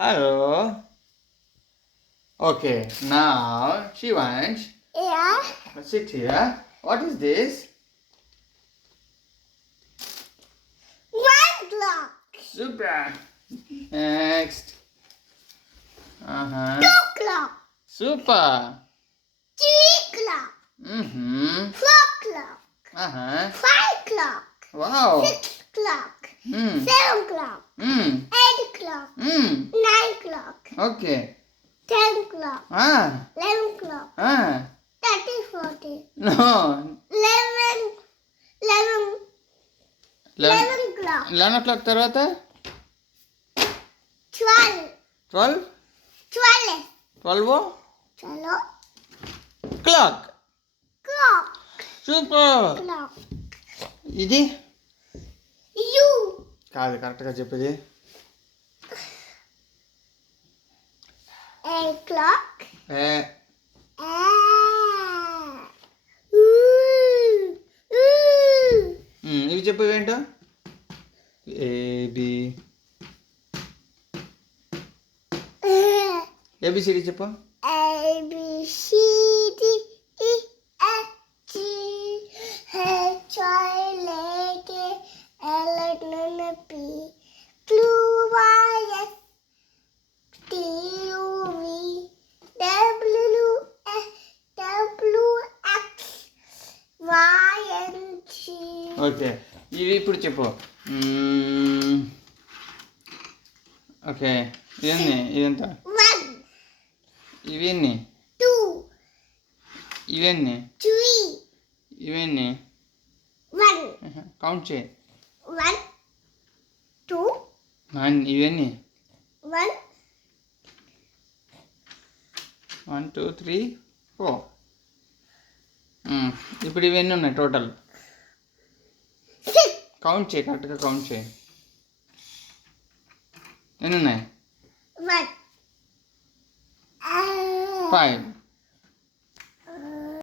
Hello. Okay, now Shivansh, Yeah. sit here. What is this? One clock. Super. Next. Two clock. Super. Three clock. Mm-hmm. 4 clock. Uh-huh. 5 clock. Wow. 6 clock. Mm. 7 clock. Mm. 8 clock. Mm. 9 clock. Okay. 10 clock. Ah. 11 clock. Ah. 30, 40. No. 11 clock. 11 o'clock తర్వాత 12. 12 12. 12 Chalo. clock. Clock. Super. Clock. ఇది You. కాదు కరెక్ట్గా చెప్పేది. A clock. ఏ ఇవి చెప్పేవి ఏంటో. AB A B C D చెప్పు. A B C D E F G H I J L M N P Q Y S T U V W X Y and Z. Okay ఇవి ఇప్పుడు చెప్పు. ఓకే ఇవన్నీ ఇదంతా 1, ఇవన్నీ 2, ఇవన్నీ 3, ఇవన్నీ 1, కౌంట్ చేయి. 1, 2, ఇవన్నీ 1, 1 2 3 4. ఇప్పుడు ఇవన్నీ ఉన్నాయి టోటల్. 6, కౌంట్ చేయి, కరెక్ట్గా కౌంట్ చేయి. ఎన్ని ఉన్నాయి? 1. 5